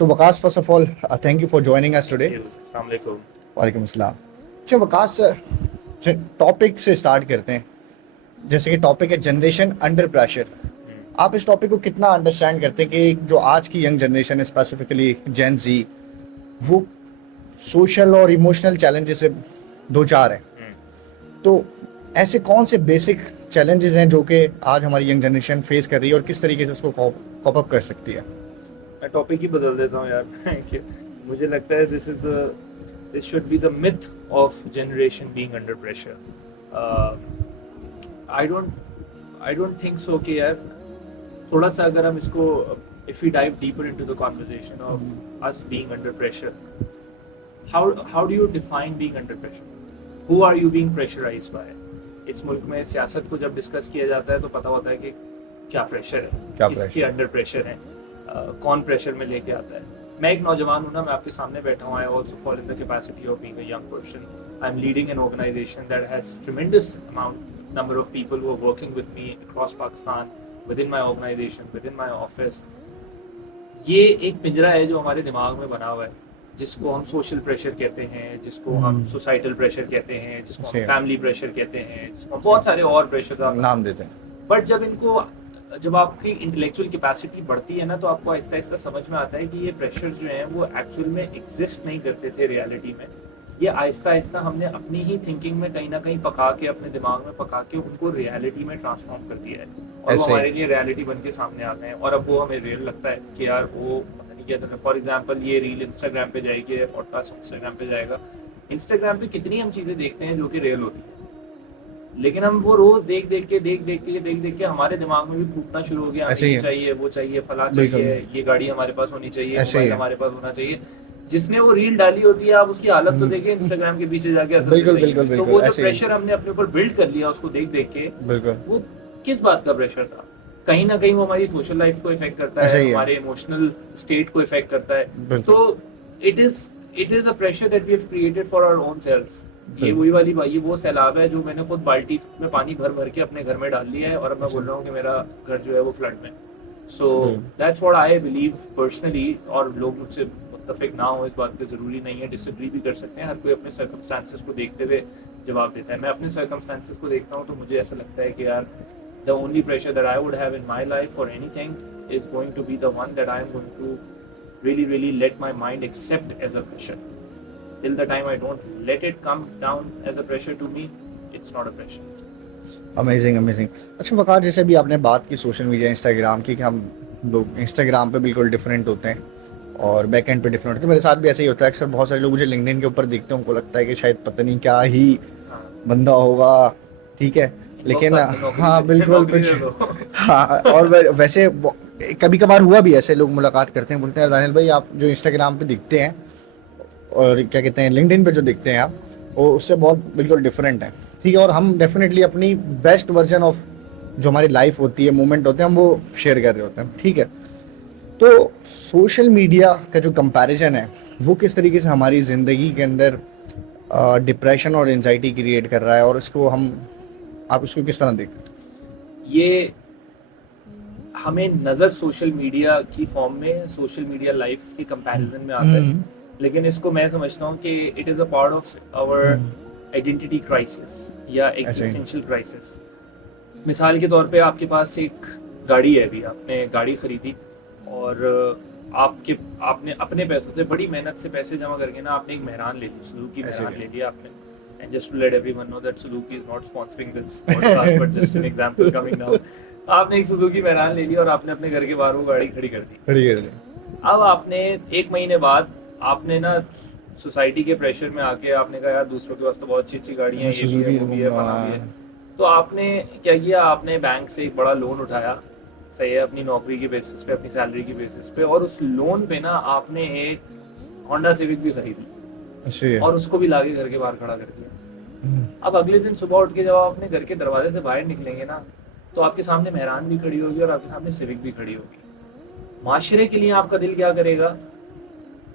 तो Waqas, first of all thank you for joining us today. अस्सलाम वालेकुम। वालेकुम अस्सलाम। अच्छा वकास, टॉपिक से स्टार्ट करते हैं। जैसे कि टॉपिक है जनरेशन अंडर प्रेशर। आप इस टॉपिक को कितना अंडरस्टैंड करते हैं कि जो आज की यंग जनरेशन है, स्पेसिफिकली जेन जी, वो सोशल और इमोशनल चैलेंजेस से दो चार है। तो ऐसे कौन से बेसिक चैलेंजेस हैं जो कि आज हमारी यंग जनरेशन फेस कर रही है और किस तरीके से उसको कॉप अप कर सकती है? मैं टॉपिक ही बदल देता हूँ यार कि मुझे लगता है this should be the myth of generation being under pressure. I don't think so कि यार थोड़ा सा अगर हम इसको if we dive deeper into the conversation of us being under pressure, how do you define being under pressure? Who are you being pressurized by? इस मुल्क में सियासत को जब डिस्कस किया जाता है तो पता होता है कि क्या प्रेशर है, क्या किसके pressure? अंडर प्रेशर है, कौन प्रेशर में लेके आता है। मैं एक नौजवान हूँ ना, मैं आपके सामने बैठा हूँ। I also fall in the capacity of being a young person. I am leading an organization that has tremendous amount number of people who are working with me across Pakistan, within my organization, within my office. ये एक पिंजरा है जो हमारे दिमाग में बना हुआ है, जिसको हम सोशल प्रेशर कहते हैं, जिसको हम सोसाइटल प्रेशर कहते हैं, जिसको हम सही है। फैमिली प्रेशर कहते हैं, जिसको हम बहुत सारे और प्रेशर नाम देते हैं। बट जब आपकी इंटेलेक्चुअल कैपेसिटी बढ़ती है ना, तो आपको आहिस्ता आहिस्ता समझ में आता है कि ये प्रेशर जो हैं वो एक्चुअल में एग्जिस्ट नहीं करते थे रियलिटी में। ये आहिस्ता आहिस्ता हमने अपनी ही थिंकिंग में कहीं ना कहीं पका के, अपने दिमाग में पका के उनको रियलिटी में ट्रांसफॉर्म कर दिया है, और वो ऐसे ही। हमारे लिए रियलिटी बन के सामने आ गए हैं। और अब वो हमें रियल लगता है कि यार वो पता नहीं क्या चल रहा है। फॉर एग्जाम्पल, ये रील इंस्टाग्राम पे जाएगी, पॉडकास्ट इंस्टाग्राम पे जाएगा। इंस्टाग्राम पे कितनी हम चीज़ें देखते हैं जो कि रियल होती है, लेकिन हम वो रोज देख देख के हमारे दिमाग में भी फूटना शुरू हो गया। ऐसे ही ये है। चाहिए, वो चाहिए, फला बिल्कुल। चाहिए, ये गाड़ी हमारे पास होनी चाहिए, ऐसे ही मोबाइल है। हमारे पास होना चाहिए। जिसने वो रील डाली होती है, आप उसकी हालत तो देखिए इंस्टाग्राम के पीछे जाके असल बिल्कुल जिंदगी बिल्कुल में। तो बिल्कुल वो जो ऐसे ही। प्रेशर हमने अपने ऊपर बिल्ड कर लिया उसको देख देख के, बिल्कुल वो किस बात का प्रेशर था? कहीं ना कहीं वो हमारी सोशल लाइफ को इफेक्ट करता ऐसे है, ही है। हमारे इमोशनल स्टेट को इफेक्ट करता है। बिल्कुल। तो it is a pressure that we have created for our own self. ये बिल्कुल। वही वाली बात, ये वो सैलाब है जो मैंने खुद बाल्टी में पानी भर भर के अपने घर में डाल लिया है, और अब मैं बोल रहा हूँ कि मेरा घर जो है वो फ्लड में। So that's what I believe personally. और लोग मुझसे मुत्तफिक ना हो इस बात पे ज़रूरी नहीं है, डिसएग्री भी कर सकते हैं। हर कोई अपने सर्कमस्टांसेस को देखते हुए जवाब देता है। मैं अपने सर्कमस्टांसेस को देखता हूँ तो मुझे ऐसा लगता है कि यार the only pressure that I would have in my life for anything is going to be the one that I am going to really let my mind accept as a pressure. Till the time I don't let it come down as a pressure to me, it's not a pressure. Amazing amazing. अच्छा वकार, जैसे भी आपने बात की social media Instagram की, कि हम लोग इंस्टाग्राम पे बिल्कुल डिफरेंट होते हैं और बैक एंड पे डिफरेंट होते हैं। मेरे साथ भी ऐसे ही होता है। अक्सर बहुत सारे लोग मुझे लिंक्डइन के ऊपर दिखते हैं, उनको लगता है कि शायद पता नहीं क्या ही हाँ, बंदा होगा, ठीक है, लेकिन साथ में नौकरी हाँ दे- बिल्कुल नौकरी कुछ। दे दो। हाँ, और वैसे कभी कभार हुआ भी, ऐसे लोग मुलाकात करते हैं, बोलते हैं दानियल भाई आप जो इंस्टाग्राम पे दिखते हैं और क्या कहते हैं लिंक्डइन पे जो दिखते हैं आप, वो उससे बहुत बिल्कुल डिफरेंट है, ठीक है। और हम डेफिनेटली अपनी बेस्ट वर्जन ऑफ जो हमारी लाइफ होती है, मोमेंट होते हैं, हम वो शेयर कर रहे होते हैं, ठीक है। तो सोशल मीडिया का जो कंपैरिजन है वो किस तरीके से हमारी ज़िंदगी के अंदर डिप्रेशन और एंजाइटी क्रिएट कर रहा है, और इसको हम, आप इसको किस तरह देखते हैं? ये हमें नज़र सोशल मीडिया की फॉर्म में, सोशल मीडिया लाइफ के कंपैरिजन में आता है, लेकिन इसको मैं समझता हूँ कि it is a part of our identity crisis या एग्जिस्टेंशियल क्राइसिस। मिसाल के तौर पे आपके पास एक गाड़ी है, अभी आपने गाड़ी खरीदी, और आपके आपने अपने पैसों से बड़ी मेहनत से पैसे जमा करके ना आपने एक मेहरान ले ली, सुजुकी ऐसे मेहरान ही। ले लिया आपने। And just to let everyone know that Suzuki is not sponsoring this podcast, but just an example coming now. आपने एक सुजुकी मेहरान ले ली और आपने अपने घर के बाहर वो गाड़ी खड़ी कर दी। खड़ी कर दें। अब आपने एक महीने बाद आपने ना सोसाइटी के प्रेशर में आके आपने कहा यार दूसरों के पास तो बहुत अच्छी अच्छी गाड़ियाँ हैं, ये भी है, वो भी है, फला भी है। तो आपने क्या किया, आपने बैंक से एक बड़ा लोन उठाया, सही है, अपनी नौकरी की बेसिस पे, अपनी सैलरी की बेसिस पे, और उस लोन पे ना आपने एक होंडा सिविक भी खरीद ली ऐसे ही है। और उसको भी लाके घर के बाहर खड़ा कर दिया। अब अगले दिन सुबह उठ के जब आप अपने घर के दरवाजे से बाहर निकलेंगे ना, तो आपके सामने मेहरान भी खड़ी होगी और आपके सामने सिविक भी खड़ी होगी। माशरे के लिए आपका दिल क्या करेगा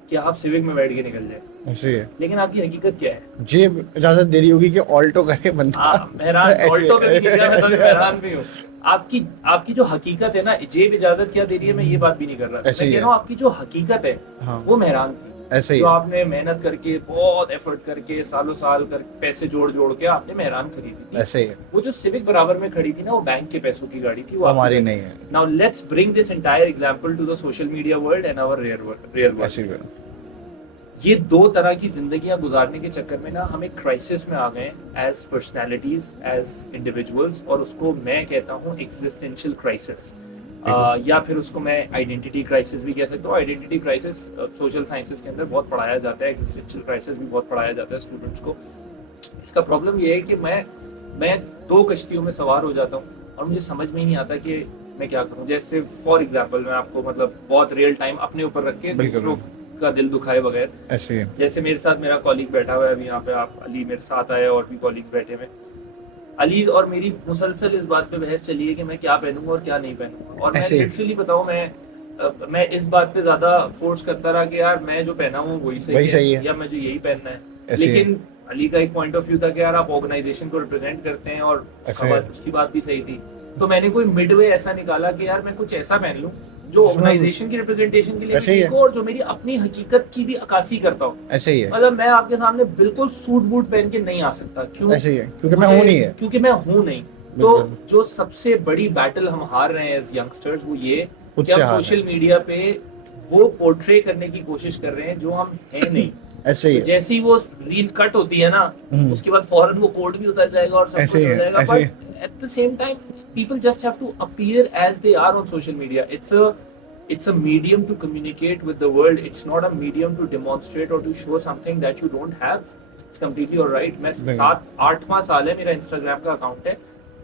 कि आप सिविक में बैठ के निकल जाए, ऐसे ही है। लेकिन आपकी हकीकत क्या है? जेब इजाजत दे रही होगी कि ऑल्टो करे बंदा। मेहरान ऐसे- ऑल्टो पे भी नहीं गया, मैं तो मेहरान भी हूँ। आपकी जो हकीकत है ना, जेब इजाजत क्या दे रही है, मैं ये बात भी नहीं कर रहा, मैं ऐसे ही कह है। रहा हूँ आपकी जो हकीकत है हाँ वो मेहरान थी। ऐसे ही जो है। आपने मेहनत करके, बहुत एफर्ट करके, सालों साल कर पैसे जोड़ जोड़ के आपने मेहरान खरीदी थी। ऐसे ही है। वो जो सिविक बराबर में खड़ी थी ना, वो बैंक के पैसों की गाड़ी थी, वो वो आपकी हमारी गाड़ी नहीं थी। है। Now let's bring this entire example to the social media world and our real ऐसे ही वर्ल्ड। है। ये दो तरह की जिंदगियां गुजारने के चक्कर में ना हम एक क्राइसिस में आ गए एज पर्सनैलिटीज, एज इंडिविजुअल्स, और उसको मैं कहता हूँ एग्जिस्टेंशियल क्राइसिस, या फिर उसको मैं आइडेंटिटी क्राइसिस भी कह सकता हूँ। आइडेंटिटी क्राइसिस सोशल साइंसेस के अंदर बहुत पढ़ाया जाता है, एग्जिस्टेंशियल क्राइसिस भी बहुत पढ़ाया जाता है स्टूडेंट्स को। इसका प्रॉब्लम ये है कि मैं दो कश्तियों में सवार हो जाता हूँ और मुझे समझ में ही नहीं आता कि मैं क्या करूँ। जैसे फॉर एग्जाम्पल मैं आपको मतलब बहुत रियल टाइम अपने ऊपर रख के बिल्कुल दूसरों का दिल दुखाए बगैर, ऐसे ही है। जैसे मेरे साथ मेरा कॉलीग बैठा हुआ है अभी यहाँ पे, आप अली मेरे साथ आए और भी कॉलीग्स बैठे हुए। अली और मेरी मुसलसल इस बात पे बहस चली है कि मैं क्या पहनूंगा और क्या नहीं पहनूंगा, और मैं ऐसे ही है। लिटरली बताऊं, मैं इस बात पे ज्यादा फोर्स करता रहा कि यार मैं जो पहना हूँ वही वही सही सही है है। या मुझे यही पहनना है। ऐसे ही है। लेकिन अली का एक पॉइंट ऑफ व्यू था कि यार आप ऑर्गेनाइजेशन को रिप्रेजेंट करते हैं, और ऐसे है। उसकी बात भी सही थी। तो मैंने कोई मिडवे ऐसा निकाला कि यार मैं कुछ ऐसा पहन लूं जो जिसमें ऑर्गेनाइजेशन की रिप्रेजेंटेशन के लिए भी ऐसे ही ठीक है। हो और जो मेरी अपनी हकीकत की भी अक्कासी करता हो। ऐसे ही है। मतलब मैं आपके सामने बिल्कुल सूट बूट पहन के नहीं आ सकता, क्यों? ऐसे ही है क्योंकि मैं हूं नहीं है। क्योंकि मैं हूं नहीं। तो बिल्कुल। जो सबसे बड़ी बैटल हम हार रहे हैं एज यंगस्टर्स, वो ये खुद कि से हम हार सोशल रहे मीडिया पे वो पोर्ट्रे करने की कोशिश कर रहे हैं जो हम हैं नहीं। ऐसे ही तो है। जैसे ही वो रील कट होती है ना, उसके बाद फौरन वो कोड भी उतर जाएगा और सब ऐसे कुछ ही हो है। जाएगा। ऐसे ही but at the same time people just have to appear as they are on social media. It's a medium to communicate with the world. It's not a medium to demonstrate or to show something that you don't have. It's completely alright. मैं बिल्कुल। 7-8वां साल है मेरा Instagram का account है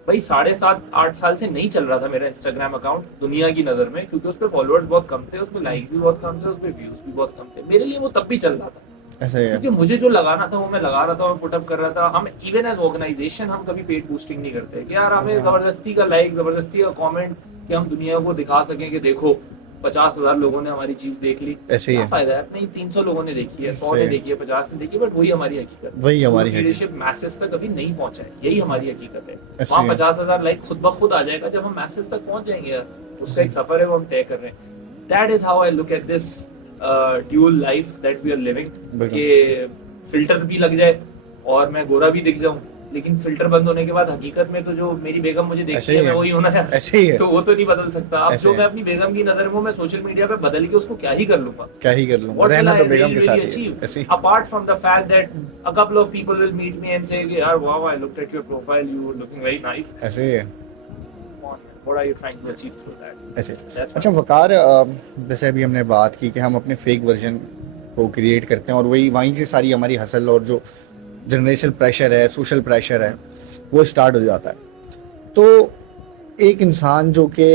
भाई। 7.5-8 साल से नहीं चल रहा था मेरा इंस्टाग्राम अकाउंट दुनिया की नजर में, क्योंकि उस पर फॉलोअर्स बहुत कम थे, उसमें लाइक्स भी बहुत कम थे, उसमें व्यूज भी बहुत कम थे। मेरे लिए वो तब भी चल रहा था ऐसे ही है। क्योंकि मुझे जो लगाना था वो मैं लगा रहा था और पुटअप कर रहा था। हम इवन एज ऑर्गेनाइजेशन हम कभी पेड बूस्टिंग नहीं करते कि यार हमें जबरदस्ती का लाइक, जबरदस्ती का कमेंट, कि हम दुनिया को दिखा सकें कि देखो 50,000 लोगों ने हमारी चीज देख ली। ऐसे ही क्या है। फायदा है? नहीं, 300 लोगों ने देखी है, 100 सही ने है। देखी है, 50 ने देखी है, बट वही हमारी हकीकत है। वही हमारी लीडरशिप मैसेज तक अभी नहीं पहुंचा है, यही हमारी हकीकत है। ऐसे वहाँ है। 50,000 लाइक खुद ब खुद आ जाएगा जब हम मैसेज तक पहुंच जाएंगे यार। उसका एक सफर है वो हम तय कर रहे हैं। That is how I look at this dual life that we are living, बिल्कुल। कि फिल्टर भी लग जाए और मैं गोरा भी दिख जाऊं, लेकिन फिल्टर बंद होने के बाद हकीकत में तो जो मेरी बेगम मुझे देखती ऐसे है ही मैं है। वही हूं ना यार। ऐसे ही है। तो वो तो नहीं बदल सकता। अब ऐसे जो है। मैं अपनी बेगम की नजर में हूं, मैं सोशल मीडिया पे बदल के उसको क्या ही कर लूंगा। क्या ही कर लूं, What will रहना I तो बेगम really, के साथ really ही है। achieve? ऐसे ही। Apart from the fact that a couple of people will meet me and say, "यार, wow, I looked at your profile. You were looking very nice." ऐसे ही है। Come on, man. What are you trying to achieve through that? ऐसे। That's अच्छा वकार, जैसे अभी हमने बात की कि हम अपने फेक वर्जन को क्रिएट करते हैं और वहीं से सारी हमारी हसल और जो जनरेशनल प्रेशर है, सोशल प्रेशर है, वो स्टार्ट हो जाता है। तो एक इंसान जो कि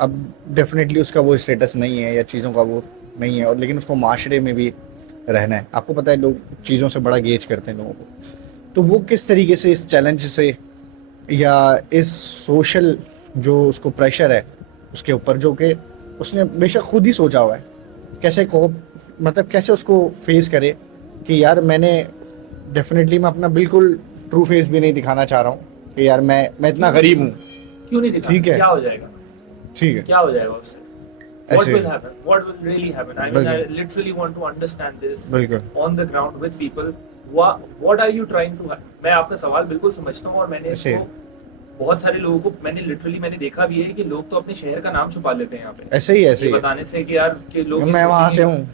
अब डेफिनेटली उसका वो स्टेटस नहीं है या चीज़ों का वो नहीं है, और लेकिन उसको माशरे में भी रहना है। आपको पता है लोग चीज़ों से बड़ा गेज करते हैं लोगों को, तो वो किस तरीके से इस चैलेंज से या इस सोशल जो उसको प्रेशर है उसके ऊपर, जो कि उसने बेशक खुद ही सोचा हुआ है, कैसे को मतलब कैसे उसको फेस करे कि यार मैंने डेफिनेटली मैं अपना बिल्कुल ट्रू फेस भी नहीं दिखाना चाह रहा हूँ कि यार मैं इतना गरीब हूँ। क्यों नहीं दिखा? ठीक है। क्या हो जाएगा? ठीक है। क्या हो जाएगा उससे? What ऐसे will happen? What will really happen? I mean, I literally want to understand this बिल्कुल। on the ground with people. What are you trying to? मैं आपका सवाल बिल्कुल समझता हूँ और मैंने ऐसे इसको बहुत सारे लोगों को मैंने देखा भी है कि लोग तो अपने शहर का नाम छुपा लेते हैं यहाँ पे, ऐसे ही ये ही है। बताने से कि यार कि लोग मैं वहाँ से हूँ।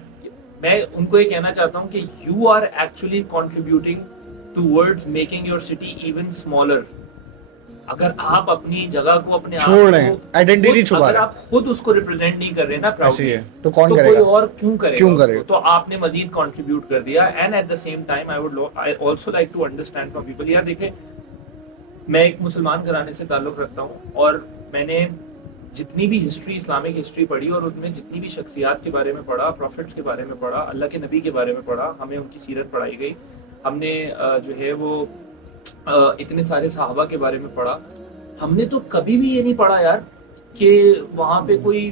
मैं उनको ये कहना चाहता हूँ कि you are actually contributing towards making your city even smaller. अगर आप अपनी जगह को, अपने छोड़ रहे आप हैं, को आइडेंटिटी खुद- छुपा अगर रहे हैं। आप खुद उसको रिप्रेजेंट नहीं कर रहे ना ऐसे ही प्राउडली, है तो कौन तो करेगा? कोई और क्यों करेगा? क्यों उसको? करेगा? तो आपने मजीद कंट्रीब्यूट कर दिया। And at the same time I also like to understand from people. यार देखें, मैं एक मुसलमान घराने से ताल्लुक रखता हूँ और मैंने जितनी भी हिस्ट्री, इस्लामिक हिस्ट्री पढ़ी और उसमें जितनी भी शख्सियात के बारे में पढ़ा, प्रॉफिट्स के बारे में पढ़ा, अल्लाह के नबी के बारे में पढ़ा, हमें उनकी सीरत पढ़ाई गई, हमने जो है वो इतने सारे सहाबा के बारे में पढ़ा। हमने तो कभी भी ये नहीं पढ़ा यार कि वहाँ पे कोई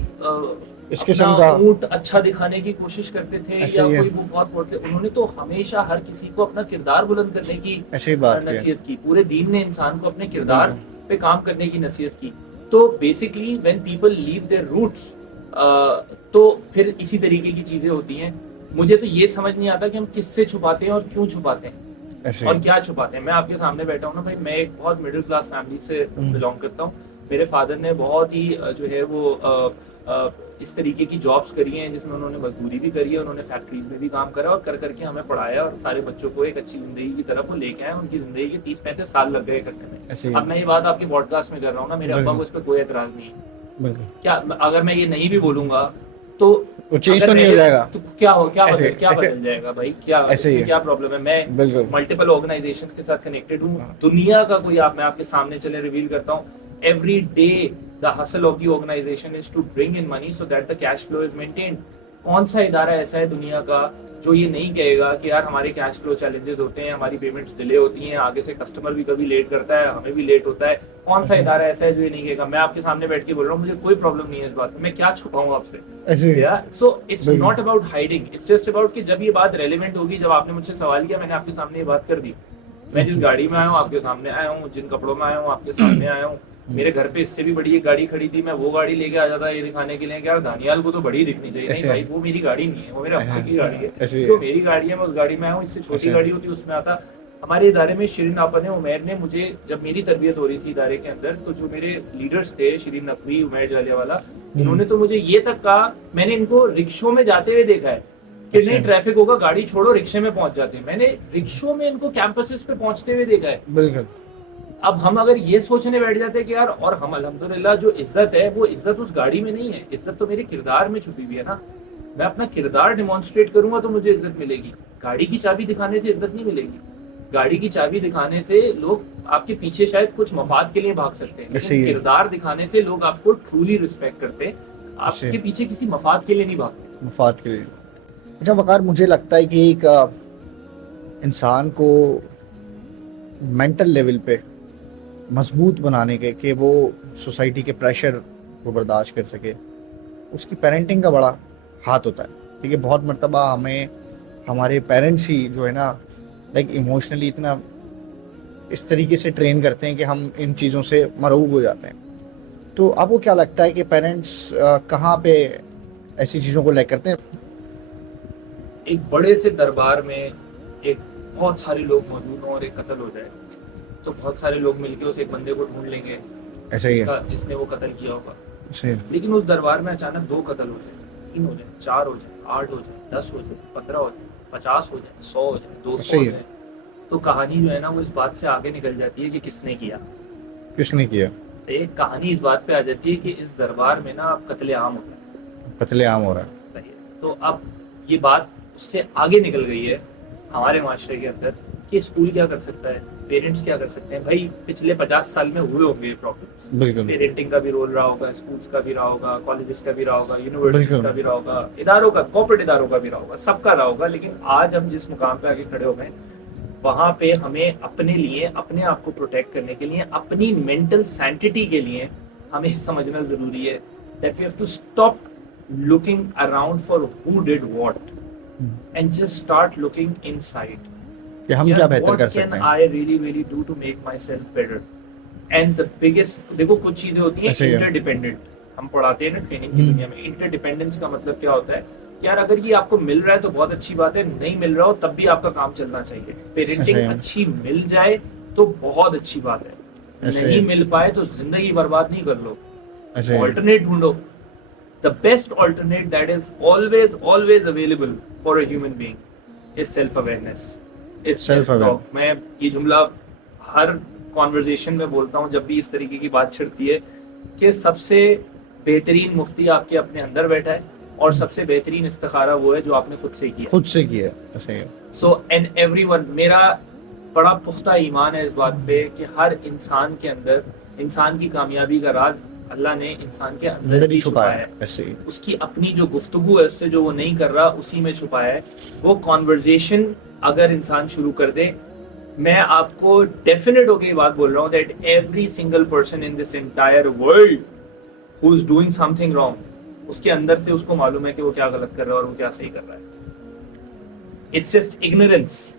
इस किस्म अपना का ऊंट अच्छा दिखाने की कोशिश करते थे ऐसे या ही है। कोई वो बहुत बोलते। उन्होंने तो हमेशा हर किसी को अपना किरदार बुलंद करने की ऐसी बात है। नसीहत की। पूरे दीन ने इंसान को अपने किरदार पे काम करने की नसीहत की। तो basically when people leave their roots, तो फिर इसी तरीके की चीजें होती हैं। मुझे तो ये समझ नहीं आता कि हम किससे छुपाते हैं और क्यों छुपाते हैं ऐसे और ही। क्या छुपाते हैं। मैं आपके सामने बैठा हूँ ना भाई, मैं एक बहुत मिडिल क्लास फैमिली से बिलोंग करता हूँ। मेरे फादर ने बहुत ही जो है वो इस तरीके की जॉब्स करी हैं जिसमें उन्होंने मजदूरी भी करी है, उन्होंने फैक्ट्रीज में भी काम करा और कर करके हमें पढ़ाया और सारे बच्चों को एक अच्छी जिंदगी की तरफ वो लेके आए। उनकी जिंदगी के 30-35 साल लग गए करने ऐसे में। ही। अब मैं ये बात आपके पॉडकास्ट में कर रहा हूँ ना, मेरे अब्बा बिल्कुल। को इस पर कोई एतराज नहीं है। बिल्कुल। क्या अगर मैं ये नहीं भी बोलूंगा तो वो चेंज अगर तो नहीं हो मेरे जाएगा। तो क्या ऐसे बदल जाएगा भाई? क्या ऐसे ही इसमें है। क्या प्रॉब्लम है? मैं बिल्कुल। मल्टीपल ऑर्गेनाइजेशंस के साथ कनेक्टेड हूँ। हाँ। दुनिया का कोई मैं आपके सामने चले रिवील करता हूँ। Every day the hustle of the organization is to bring in money so that the cash flow is maintained. कौन सा इदारा ऐसा है दुनिया का जो ये नहीं कहेगा कि यार हमारे कैश फ्लो चैलेंजेस होते हैं, हमारी पेमेंट्स डिले होती हैं, आगे से कस्टमर भी कभी लेट करता है, हमें भी लेट होता है। कौन सा इदारा ऐसा है जो ये नहीं कहेगा? मैं आपके सामने बैठ के बोल रहा हूँ, मुझे कोई प्रॉब्लम नहीं है इस बात में, मैं क्या छुपाऊं आपसे? ऐसे ही। सो इट्स बिल्कुल। Not about hiding, it's just about कि जब ये बात रेलेवेंट होगी, जब आपने मुझसे सवाल किया मैंने आपके सामने ये बात कर दी। मैं जिस गाड़ी में आया हूँ आपके सामने आया हूँ, जिन कपड़ों में आया हूँ आपके सामने आया हूँ। मेरे घर पे इससे भी बड़ी एक गाड़ी खड़ी थी, मैं वो गाड़ी लेके आ जाता ये दिखाने के लिए कि यार दानियाल को तो बड़ी दिखनी चाहिए। नहीं ऐसे भाई, वो मेरी गाड़ी नहीं है, वो मेरे अब्बा की गाड़ी ऐसे है। ही जो है। मेरी गाड़ी है मैं उस गाड़ी में आया हूँ, इससे छोटी ऐसे। गाड़ी होती उसमें आता। हमारे इदारे में शिरीन आपा ने, उमैर ने मुझे, जब मेरी तरबियत हो रही थी इदारे के अंदर, तो जो मेरे लीडर्स थे शिरीन नकवी, उमैर जालियावाला, इन्होंने तो मुझे ये तक कहा, मैंने इनको रिक्शों में जाते हुए देखा है कि अच्छा। नहीं ट्रैफिक होगा गाड़ी छोड़ो रिक्शे में पहुंच जाते हैं। मैंने रिक्शों में इनको कैंपसेस पे पहुंचते हुए देखा है। बिल्कुल। अब हम अगर ये सोचने बैठ जाते हैं कि यार, और हम अल्हम्दुलिल्लाह जो इज्जत है वो इज्जत उस गाड़ी में नहीं है, इज्जत तो मेरे किरदार में छुपी हुई है ना। मैं अपना किरदार डिमॉन्स्ट्रेट करूंगा तो मुझे इज्जत मिलेगी। गाड़ी की चाबी दिखाने से इज्जत नहीं मिलेगी। गाड़ी की चाबी दिखाने से लोग आपके पीछे शायद कुछ मफाद के लिए भाग सकते हैं, ऐसे ही लेकिन है। किरदार दिखाने से लोग आपको ट्रूली रिस्पेक्ट करते हैं, ऐसे। आपके पीछे किसी मफाद के लिए नहीं भागते। मुफाद के लिए। अच्छा वकार, मुझे लगता है कि एक इंसान को मेंटल लेवल पे मजबूत बनाने के कि वो सोसाइटी के प्रेशर को बर्दाश्त कर सके, उसकी पेरेंटिंग का बड़ा हाथ होता है। ठीक है, बहुत मर्तबा हमें हमारे पेरेंट्स ही जो है ना, लाइक इमोशनली इतना इस तरीके से ट्रेन करते हैं कि हम इन चीज़ों से मरूब हो जाते हैं। तो आपको क्या लगता है कि पेरेंट्स कहाँ पे ऐसी चीज़ों को लैक करते हैं? एक बड़े से दरबार में एक बहुत सारे लोग मौजूद हों और एक कत्ल हो जाए, तो बहुत सारे लोग मिलके उस एक बंदे को ढूंढ लेंगे ऐसा ही है। जिसने वो कत्ल किया होगा। ऐसे ही है। लेकिन उस दरबार में अचानक 2 कत्ल हो जाए, 3 हो जाए, 4 हो जाए, 8 हो जाए, 10 हो जाए, 15 हो जाए, 50 हो जाए, 100 हो जाए, 200 सही हो है। जाए, तो कहानी जो है ना वो इस बात से आगे निकल जाती है कि किसने किया। किसने किया? तो एक कहानी इस बात पे आ जाती है कि इस दरबार में ना अब कत्लेआम होता है। कत्लेआम हो रहा है। सही है। तो अब ये बात उससे आगे निकल गई है हमारे माशरे के अंदर कि स्कूल क्या कर सकता है, पेरेंट्स क्या कर सकते हैं। भाई पिछले 50 साल में हुए होंगे ये प्रॉब्लम्स, बिल्कुल। पेरेंटिंग का भी रोल रहा होगा, स्कूल्स का भी रहा होगा, कॉलेजेस का भी रहा होगा, यूनिवर्सिटीज बिल्कुल। का भी रहा होगा, इदारों का, कॉर्पोरेट इदारों का भी रहा होगा, सबका रहा होगा। लेकिन आज हम जिस मुकाम पे आके खड़े हो गए, वहां पे हमें अपने लिए, अपने आप को प्रोटेक्ट करने के लिए, अपनी मेंटल सैंटिटी के लिए हमें समझना जरूरी है that we have to stop looking around for who did what and just start looking inside कि हम क्या बेहतर कर सकते हैं। I really do to make myself better. And the biggest, देखो कुछ चीजें होती ऐसे हैं ही है। इंटरडिपेंडेंट, हम पढ़ाते हैं ना ट्रेनिंग की दुनिया में। इंटरडिपेंडेंस का मतलब क्या होता है? यार अगर ये आपको मिल रहा है तो बहुत अच्छी बात है, नहीं मिल रहा हो तब भी आपका काम चलना चाहिए। पेरेंटिंग ऐसे ही। अच्छी मिल जाए तो बहुत अच्छी बात है, ऐसे नहीं ही। मिल पाए तो जिंदगी बर्बाद नहीं कर लो, ऐसे ही। ऑल्टरनेट ढूंढो। The best alternate that is always available for a human being is self awareness, is self Self-aware। Talk. मैं ये जुमला हर कॉन्वर्जेशन में बोलता हूँ जब भी इस तरीके की बात छिड़ती है कि सबसे बेहतरीन मुफ्ती आपके अपने अंदर बैठा है और सबसे बेहतरीन इस्तिखारा वो है जो आपने खुद से किया। खुद से किया। ऐसे ही है। सो एंड एवरीवन, मेरा बड़ा पुख्ता ईमान है इस बात पे कि हर इंसान के अंदर, इंसान की कामयाबी का राज अल्लाह ने इंसान के अंदर अंदर ही ही छुपाया छुपाया है। है। ऐसे ही। उसकी अपनी जो गुफ्तगू है, उससे जो वो नहीं कर रहा उसी में छुपाया है। वो कॉन्वर्जेशन अगर इंसान शुरू कर दे, मैं आपको डेफिनेट होके ये बात बोल रहा हूँ that every single person in this entire world who is doing something wrong, उसके अंदर से उसको मालूम है कि वो क्या गलत कर रहा है और वो क्या सही कर रहा है। It's just ignorance.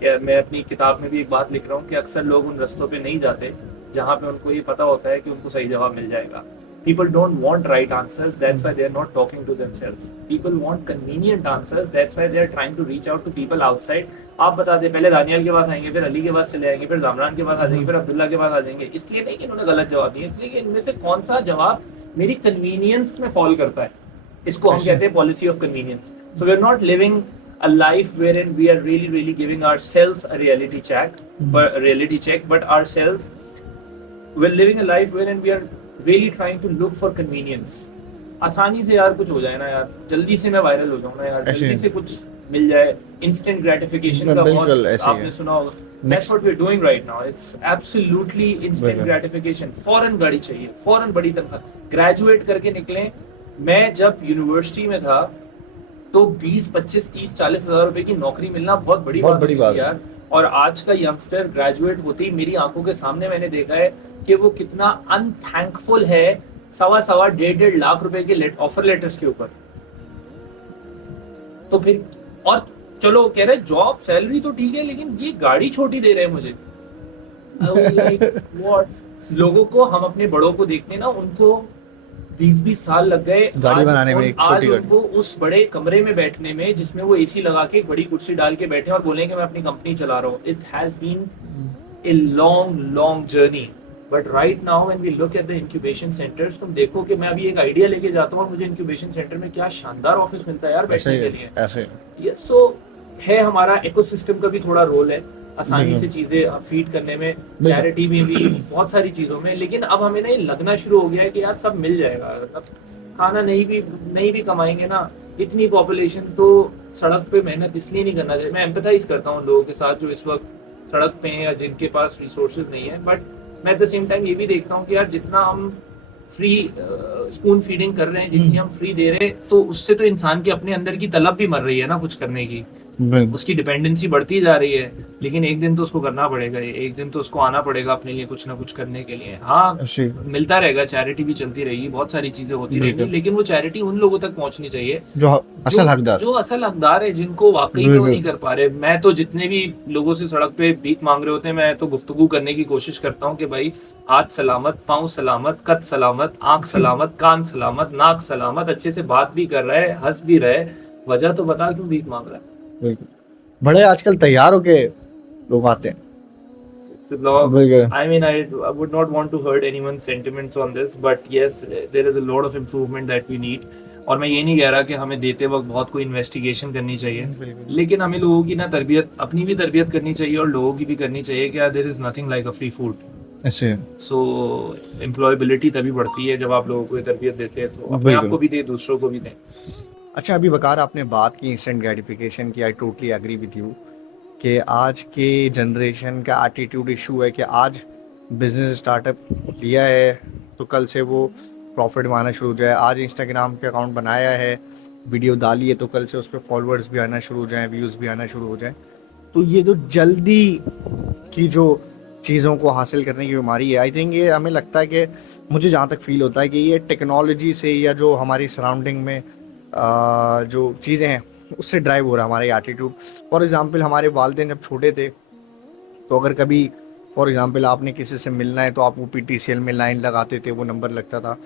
क्या मैं अपनी किताब में भी एक बात लिख रहा हूँ कि अक्सर लोग उन रास्तों पे नहीं जाते जहाँ पे उनको ये पता होता है कि उनको सही जवाब मिल जाएगा. People don't want right answers, that's why they're not talking to themselves. People want convenient answers, that's why they're trying to reach out to people outside. आप बता दें, पहले दानियल के पास आएंगे, फिर अली के पास चले जाएंगे, फिर जामरान के पास आ जाएंगे, फिर अब्दुल्ला के पास आ जाएंगे. इसलिए नहीं कि इन्होंने गलत जवाब दिए, इसलिए कि इनमें से कौन सा जवाब मेरी कन्वीनियंस में फॉल करता है. इसको हम कहते हैं policy of convenience. So we are not living a life wherein we are really giving ourselves a reality check, but ourselves we're living a life wherein we are really trying to look for convenience. आसानी से यार कुछ हो जाए ना यार, जल्दी से मैं वायरल हो जाऊँ ना यार, जल्दी से कुछ मिल जाए, instant gratification का बहुत आपने सुना होगा. That's what we're doing right now. It's absolutely instant gratification. फौरन गाड़ी चाहिए, फौरन बड़ी तनख्वाह. ग्रेजुएट करके निकले. मैं जब यूनिवर्सिटी में था तो 20, 25, 30, 40 हजार रुपए की नौकरी मिलना बहुत बड़ी बात है यार. और आज का यंगस्टर ग्रेजुएट होते ही मेरी आंखों के सामने मैंने देखा है कि वो कितना अनथैंकफुल है 1.25 लाख रुपए के ऑफर लेटर्स के ऊपर. तो फिर और चलो कह रहे जॉब सैलरी तो ठीक है, लेकिन ये गाड़ी छोटी दे रहे हैं मुझे. लोगों को, हम अपने बड़ों को देखते हैं ना, उनको 20-20 साल लग गए गाड़ी बनाने में, एक छोटी गाड़ी. उनको उस बड़े कमरे में बैठने में जिसमें वो एसी लगा के एक बड़ी कुर्सी डाल के बैठे और बोलेंगे मैं अपनी कंपनी चला रहा हूँ. It has been a long journey. But right now when we look at the incubation centres, तुम देखो कि मैं अभी एक आइडिया लेके जाता हूँ और मुझे इंक्यूबेशन सेंटर में क्या शानदार ऑफिस मिलता है यार बैठने के लिए. ऐसे यस, सो है हमारा इकोसिस्टम का भी थोड़ा रोल है आसानी से चीजें फीड करने में, चैरिटी में भी, बहुत सारी चीजों में. लेकिन अब हमें ना ये लगना शुरू हो गया है कि यार सब मिल जाएगा. मतलब खाना नहीं भी कमाएंगे ना, इतनी पॉपुलेशन, तो सड़क पे मेहनत इसलिए नहीं करना चाहिए. मैं एम्पैथाइज करता हूँ लोगों के साथ जो इस वक्त सड़क पे हैं या जिनके पास रिसोर्सेज नहीं है. बट मैं एट द सेम टाइम ये भी देखता हूँ कि यार जितना हम फ्री स्पून फीडिंग कर रहे हैं, जितनी हम फ्री दे रहे हैं, तो उससे तो इंसान के अपने अंदर की तलब भी मर रही है ना कुछ करने की. उसकी डिपेंडेंसी बढ़ती जा रही है. लेकिन एक दिन तो उसको करना पड़ेगा, एक दिन तो उसको आना पड़ेगा अपने लिए कुछ ना कुछ करने के लिए. हाँ, मिलता रहेगा, चैरिटी भी चलती रहेगी, बहुत सारी चीजें होती रहेगी, लेकिन वो चैरिटी उन लोगों तक पहुंचनी चाहिए जो असल हकदार है, जिनको वाकई में वो नहीं कर पा रहे. मैं तो जितने भी लोगों से सड़क पे भीख मांग रहे होते हैं, मैं तो गुफ्तगू करने की कोशिश करता हूँ कि भाई हाथ सलामत, पाँव सलामत, कद सलामत, आंख सलामत, कान सलामत, नाक सलामत, अच्छे से बात भी कर रहा है, हंस भी रहे, वजह तो बता क्यों भीख मांग रहा है. बड़े आजकल तैयार होके लोग आते हैं. I mean, I would not want to hurt anyone's sentiments on this, but yes, there is a lot of improvement that we need. और मैं ये नहीं कह रहा कि हमें देते वक्त बहुत कोई इन्वेस्टिगेशन करनी चाहिए, लेकिन हमें लोगों की ना तरबियत, अपनी भी तरबियत करनी चाहिए और लोगों की भी करनी चाहिए कि there is nothing like a free food. ऐसे सो एम्प्लॉयबिलिटी तभी बढ़ती है जब आप लोगों को तरबियत देते हैं, तो अपने आप को भी दें, दूसरों को भी दें. अच्छा, अभी वकार आपने बात की इंस्टेंट ग्रेटिफिकेशन की. I totally agree with you कि आज के जनरेशन का एटीट्यूड इशू है कि आज बिजनेस स्टार्टअप लिया है तो कल से वो प्रॉफिट में आना शुरू हो जाए. आज इंस्टाग्राम के अकाउंट बनाया है, वीडियो डाली है, तो कल से उस पर फॉलोअर्स भी आना शुरू हो जाएं, व्यूज़ भी आना शुरू हो जाएं. तो ये जो जल्दी की जो चीज़ों को हासिल करने की बीमारी है, आई थिंक ये हमें लगता है कि, मुझे जहाँ तक फील होता है कि ये टेक्नोलॉजी से या जो हमारी सराउंडिंग में जो चीज़ें हैं उससे ड्राइव हो रहा है हमारा एटीट्यूड. फॉर एग्ज़ाम्पल, हमारे वालिदैन जब छोटे थे तो अगर कभी फॉर एग्ज़ाम्पल आपने किसी से मिलना है तो आप वो PTCL में लाइन लगाते थे, वो नंबर लगता था.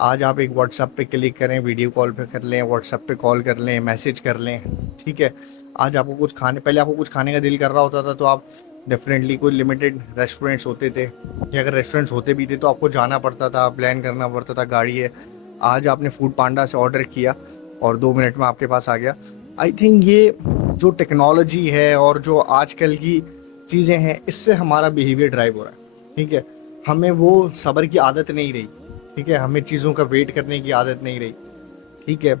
आज आप एक व्हाट्सएप पे क्लिक करें, वीडियो कॉल पे कर लें, व्हाट्सएप पे कॉल कर लें, मैसेज कर लें, ठीक है. आज आपको कुछ खाने, पहले आपको कुछ खाने का दिल कर रहा होता था तो आप डेफिनेटली कोई लिमिटेड रेस्टोरेंट्स होते थे, या अगर रेस्टोरेंट्स होते भी थे तो आपको जाना पड़ता था, प्लान करना पड़ता था, गाड़ी है. आज आपने फूड पांडा से ऑर्डर किया और 2 मिनट में आपके पास आ गया. आई थिंक ये जो टेक्नोलॉजी है और जो आजकल की चीज़ें हैं, इससे हमारा बिहेवियर ड्राइव हो रहा है, ठीक है. हमें वो सब्र की आदत नहीं रही, ठीक है, हमें चीज़ों का वेट करने की आदत नहीं रही, ठीक है.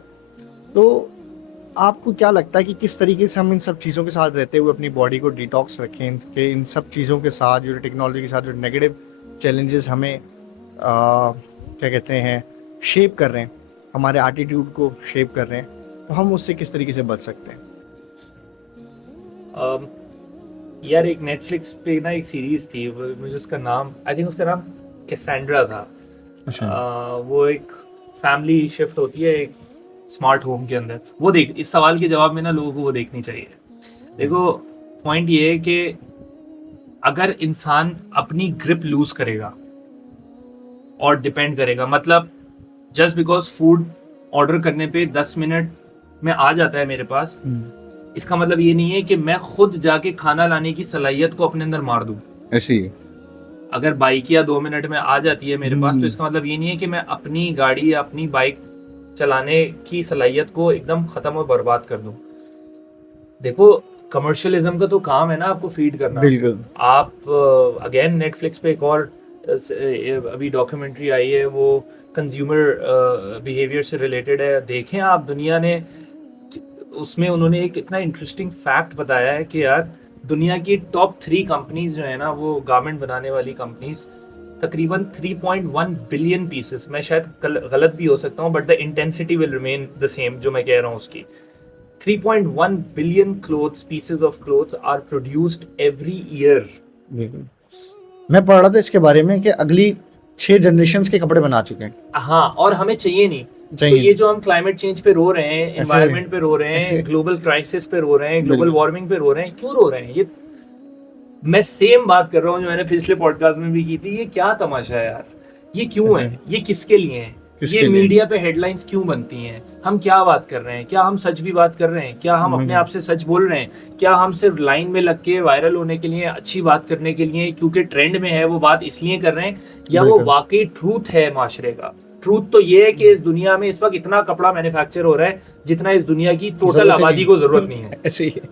तो आपको क्या लगता है कि किस तरीके से हम इन सब चीज़ों के साथ रहते हुए अपनी बॉडी को डिटॉक्स रखें, कि इन सब चीज़ों के साथ जो टेक्नोलॉजी के साथ जो नेगेटिव चैलेंजेस हमें क्या कहते हैं शेप कर रहे हैं, हमारे एटीट्यूड को शेप कर रहे हैं, तो हम उससे किस तरीके से बच सकते हैं? यार एक नेटफ्लिक्स पे ना एक सीरीज थी, मुझे उसका नाम, आई थिंक उसका नाम कैसेंड्रा था. वो एक फैमिली शिफ्ट होती है एक स्मार्ट होम के अंदर. वो देख, इस सवाल के जवाब में ना लोगों को वो देखनी चाहिए. देखो, पॉइंट ये है कि अगर इंसान अपनी ग्रिप लूज करेगा और डिपेंड करेगा, मतलब जस्ट बिकॉज फूड ऑर्डर करने पे 10 मिनट में आ जाता है मेरे पास, इसका मतलब ये नहीं है कि मैं खुद जाके खाना लाने की सलाहियत को अपने अंदर मार दूं। ऐसी है। अगर बाइक या 2 मिनट में आ जाती है मेरे पास, तो इसका मतलब ये नहीं है कि मैं अपनी गाड़ी या अपनी बाइक चलाने की सलाहियत को एकदम खत्म और बर्बाद कर दूं। देखो, कमर्शियलिज्म का तो काम है ना आपको फीड करना। बिल्कुल। आप अगेन नेटफ्लिक्स पे एक और अभी डॉक्यूमेंट्री आई है, वो कंज्यूमर बिहेवियर से रिलेटेड है। देखें आप, दुनिया ने उसमें उन्होंने एक इतना इंटरेस्टिंग फैक्ट बताया है कि यार दुनिया की टॉप 3 कंपनीज जो है ना, वो गारमेंट बनाने वाली कंपनीज, तकरीबन 3.1 बिलियन पीसेस, मैं शायद गलत भी हो सकता हूँ but the intensity will remain the same जो मैं कह रहा हूँ उसकी, 3.1 billion clothes, pieces of clothes are produced every year. बिल्कुल। मैं पढ़ रहा था इसके बारे में कि अगली 6 जनरेशंस के कपड़े बना चुके हैं। हाँ, और हमें चाहिए नहीं। तो ये जो हम क्लाइमेट चेंज पे रो रहे हैं, एनवायरनमेंट पे रो रहे हैं, ग्लोबल क्राइसिस पे रो रहे हैं, ग्लोबल वार्मिंग पे रो रहे हैं, क्यों रो रहे हैं? ये मैं सेम बात कर रहा हूँ जो मैंने पिछले पॉडकास्ट में भी की थी। ये क्या तमाशा है यार? ये क्यों है? ये किसके लिए है? ये मीडिया पे हेडलाइंस क्यों बनती हैं? हम क्या बात कर रहे हैं? क्या हम सच भी बात कर रहे हैं? क्या हम अपने आप से सच बोल रहे हैं? क्या हम सिर्फ लाइन में लग के वायरल होने के लिए, अच्छी बात करने के लिए, क्योंकि ट्रेंड में है वो बात इसलिए कर रहे हैं, या वो वाकई ट्रूथ है माशरे का? ट्रूथ तो ये है कि इस दुनिया में इस वक्त इतना कपड़ा मैन्युफैक्चर हो रहा है जितना इस दुनिया की टोटल आबादी को जरूरत नहीं है। ऐसे ही है,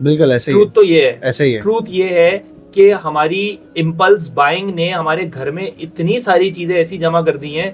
बिल्कुल ऐसे ही। ट्रूथ तो ये है, ऐसे ही है। ट्रूथ ये है कि हमारी इम्पल्स बाइंग ने हमारे घर में इतनी सारी चीजें ऐसी जमा कर दी हैं।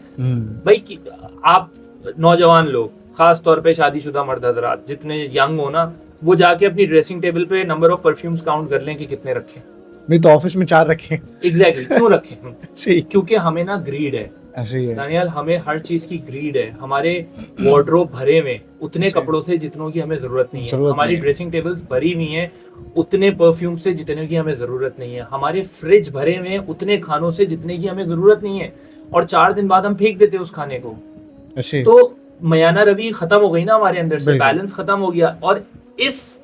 भाई आप नौजवान लोग, खास तौर पे शादीशुदा मर्द हजरात जितने यंग हो ना, वो जाके अपनी ड्रेसिंग टेबल पे नंबर ऑफ परफ्यूम्स काउंट कर लें कि कितने रखें। नहीं तो ऑफिस में 4 रखें। एग्जैक्टली, क्यों रखें? सही। क्योंकि हमें ना ग्रीड है। ऐसे ही है दानियाल, हमें हर चीज की ग्रीड है। हमारे वार्डरोब भरे में उतने कपड़ों से जितनों की हमें जरूरत नहीं है। हमारी ड्रेसिंग टेबल्स भरी हुई हैं उतने परफ्यूम से जितने की हमें जरूरत नहीं है। हमारे फ्रिज भरे में उतने खानों से जितने की हमें जरूरत नहीं है, और 4 दिन बाद हम फेंक देते हैं उस खाने को। ऐसे। तो मयाना रवि खत्म हो गई ना हमारे अंदर से, बैलेंस खत्म हो गया। और इस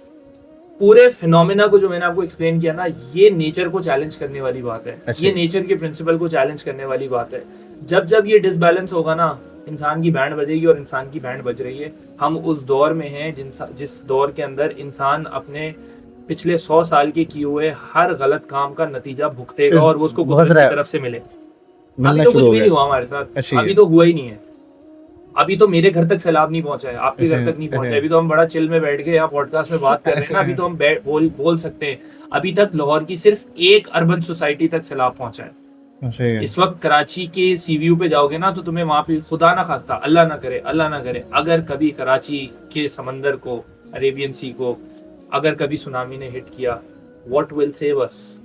पूरे फिनोमेना को जो मैंने आपको एक्सप्लेन किया ना, ये नेचर को चैलेंज करने वाली बात है। ये नेचर के प्रिंसिपल को चैलेंज करने वाली बात है। जब जब ये डिसबैलेंस होगा ना, इंसान की बैंड बजेगी, और इंसान की बैंड बज रही है। हम उस दौर में हैं जिस दौर के अंदर इंसान अपने पिछले 100 साल के किए हुए हर गलत काम का नतीजा भुगतेगा, और वो उसको कुदरत की तरफ से मिले। अभी तो कुछ भी नहीं हुआ हमारे साथ, अभी तो हुआ ही नहीं है। अभी तो मेरे घर तक सैलाब नहीं पहुंचा है, आपके घर तक नहीं पहुंचा है। अभी तो हम बड़ा चिल में बैठ के यहाँ पॉडकास्ट में बात कर रहे हैं ना, अभी तो हम बोल सकते हैं। अभी तक लाहौर की सिर्फ एक अर्बन सोसाइटी तक सैलाब पहुंचा है। इस वक्त कराची के सीव्यू पे जाओगे ना, तो तुम्हें वहां पे खुदा ना खास्ता, अल्लाह ना करे, अगर कभी कराची के समंदर को, अरेबियन सी को अगर कभी सुनामी ने हिट किया, व्हाट विल सेव अस?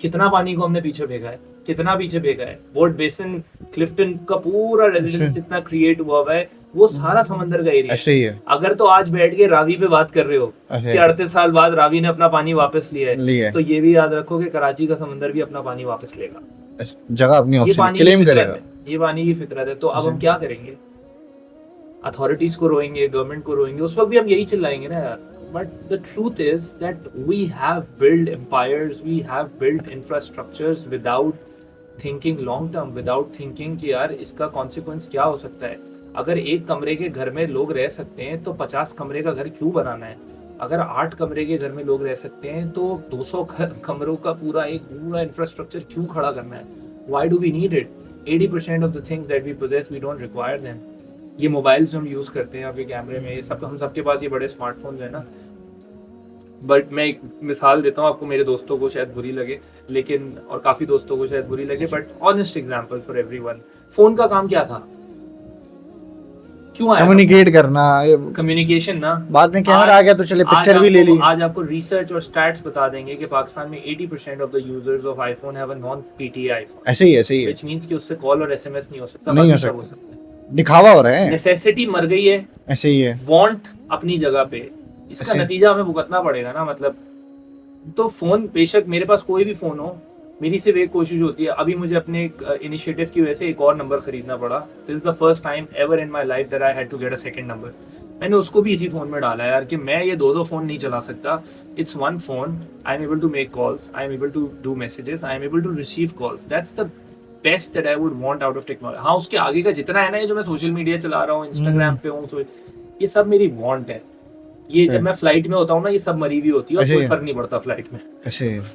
कितना पानी को हमने पीछे भेजा है, कितना पीछे भेजा है। बोर्ड बेसिन, क्लिफ्टन का पूरा रेजिडेंस जितना क्रिएट हुआ है, वो सारा समंदर का एरिया ऐसे ही है। अगर तो आज बैठ के रावी पे बात कर रहे हो कि 38 साल बाद रावी ने अपना पानी वापस लिया है, तो ये भी याद रखो कि कराची का समंदर भी अपना पानी वापस लेगा, जगह अपनी क्लेम करेगा। ये पानी की फितरत है। तो अब हम क्या करेंगे? अथॉरिटीज को रोएंगे, गवर्नमेंट को रोएंगे, उस वक्त भी हम यही चिल्लाएंगे ना यार। But the truth is that we have built empires, we have built infrastructures without thinking long term, without thinking कि यार इसका consequence क्या हो सकता है। अगर एक कमरे के घर में लोग रह सकते हैं तो 50 कमरे का घर क्यों बनाना है? अगर 8 कमरे के घर में लोग रह सकते हैं तो 200 कमरों का पूरा इंफ्रास्ट्रक्चर क्यों खड़ा करना है? Why do we need it? 80% of the things that we possess, we don't require them. ये मोबाइल्स जो हम यूज़ करते हैं आपके कैमरे में, ये सब हम सबके पास ये बड़े स्मार्टफोन है ना। बट मैं एक मिसाल देता हूँ आपको, मेरे दोस्तों को शायद बुरी लगे, लेकिन और काफ़ी दोस्तों को शायद बुरी लगे, but honest example for everyone. Phone का काम क्या था? क्यों आया? कम्युनिकेट करना, कम्युनिकेशन ना। बाद में कैमरा आ गया तो चले पिक्चर भी ले ली। आज आपको रिसर्च और स्टैट्स बता देंगे कि पाकिस्तान में 80% of the users of iPhone have a non PTA iPhone. ऐसे ही है। व्हिच मींस कि उससे कॉल और एसएमएस नहीं हो सकता, नहीं हो सकता, दिखावा हो रहा है। नेसेसिटी मर गई है, ऐसे ही है। वांट अपनी जगह पे, इसका नतीजा हमें भुगतना पड़ेगा ना। मतलब तो फोन, बेशक मेरे पास कोई भी फोन हो, मेरी सिर्फ एक कोशिश होती है। अभी मुझे अपने एक इनिशिएटिव की वजह से एक और नंबर खरीदना पड़ा। This is the first time ever in my life that I had to get a second number. मैंने उसको भी इसी फोन में डाला यार कि मैं ये दो फोन नहीं चला सकता. It's one phone. I am able to make calls, I am able to do messages, I am able to receive calls. That's the best that I would want out of technology. हाँ, उसके आगे का जितना है ना, ये जो मैं सोशल मीडिया चला रहा हूँ, इंस्टाग्राम पे हूँ, ये सब मेरी वांट है. ये जब मैं फ्लाइट में होता हूँ ना, ये सब मरी हुई होती है और कोई फर्क नहीं पड़ता फ्लाइट में.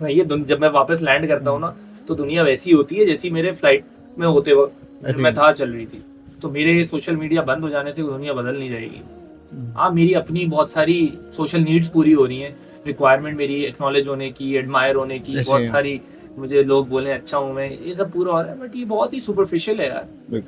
ये जब मैं वापस लैंड करता हूँ ना, तो दुनिया वैसी होती है जैसी मेरे फ्लाइट में होते वक्त मैं था चल रही थी. तो मेरे सोशल मीडिया बंद हो जाने से दुनिया बदल नहीं जाएगी. हाँ, मेरी अपनी बहुत सारी सोशल नीड्स पूरी हो रही हैं. रिक्वायरमेंट मेरी एक्नॉलेज होने की, एडमायर होने की, बहुत सारी, मुझे लोग बोले अच्छा हूँ मैं, ये सब पूरा हो रहा है. बट ये बहुत ही सुपरफिशियल है यार.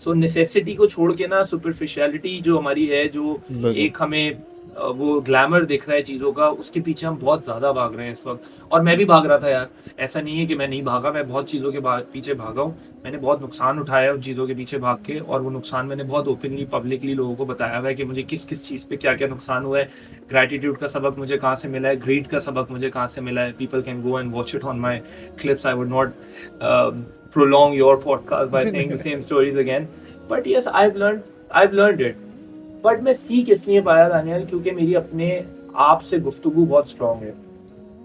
सो नेसेसिटी को छोड़ के ना, सुपरफिशियलिटी जो हमारी है, जो एक हमें वो ग्लैमर दिख रहा है चीज़ों का, उसके पीछे हम बहुत ज़्यादा भाग रहे हैं इस वक्त. और मैं भी भाग रहा था यार. ऐसा नहीं है कि मैं नहीं भागा, मैं बहुत चीज़ों के पीछे भागा हूँ. मैंने बहुत नुकसान उठाया उन चीज़ों के पीछे भाग के, और वो नुकसान मैंने बहुत ओपनली पब्लिकली लोगों को बताया हुआ है कि मुझे किस किस चीज़ पे क्या क्या नुकसान हुआ है. ग्रैटिट्यूड का सबक मुझे कहाँ से मिला है, ग्रीड का सबक मुझे कहाँ से मिला है. People can go and watch it on my clips. I would not prolong your podcast by saying the same stories again. But yes, I've learned it. But मैं सीख इसलिए पाया दानियल, क्योंकि मेरी अपने आप से गुफ्तगू बहुत स्ट्रांग है.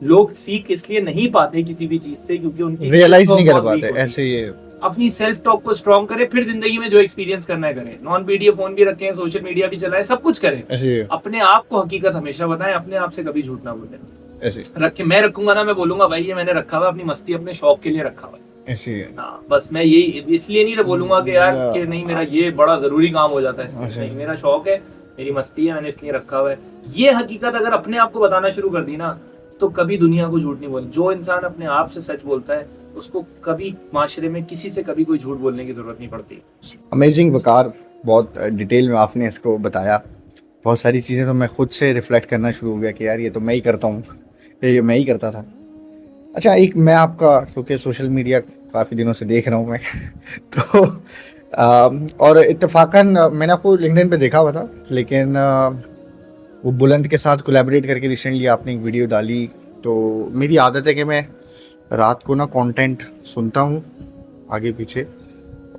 लोग सीख इसलिए नहीं पाते किसी भी चीज से, क्योंकि उनकी रियलाइज नहीं कर पाते. ऐसे ही अपनी सेल्फ टॉक को स्ट्रांग करें, फिर जिंदगी में जो एक्सपीरियंस करना है करें. नॉन पीडीएफ फोन भी रखें, सोशल मीडिया भी चलाएं, सब कुछ करें. अपने आप को हकीकत हमेशा बताएं, अपने आप से कभी झूठ ना बोलें. ऐसे रखे, मैं रखूंगा ना, मैं बोलूंगा भाई ये मैंने रखा हुआ अपनी मस्ती, अपने शौक के लिए रखा हुआ. हाँ, बस मैं यही इसलिए नहीं बोलूंगा कि यार कि नहीं मेरा ये बड़ा जरूरी काम हो जाता है. नहीं, मेरा शौक है, मेरी मस्ती है, मैंने इसलिए रखा हुआ है. ये हकीकत अगर अपने आप को बताना शुरू कर दी ना, तो कभी दुनिया को झूठ नहीं बोल. जो इंसान अपने आप से सच बोलता है, उसको कभी माशरे में किसी से कभी कोई झूठ बोलने की जरूरत नहीं पड़ती. अमेजिंग वकार, बहुत डिटेल में आपने इसको बताया. बहुत सारी चीज़ें तो मैं खुद से रिफ्लेक्ट करना शुरू हो गया कि यार ये तो मैं ही करता हूँ, ये मैं ही करता था. अच्छा, एक मैं आपका, क्योंकि सोशल मीडिया काफ़ी दिनों से देख रहा हूँ मैं तो और इत्तेफाकन मैंने आपको लिंक्डइन पे देखा हुआ था, लेकिन वो बुलंद के साथ कोलैबोरेट करके रिसेंटली आपने एक वीडियो डाली. तो मेरी आदत है कि मैं रात को ना कंटेंट सुनता हूँ आगे पीछे,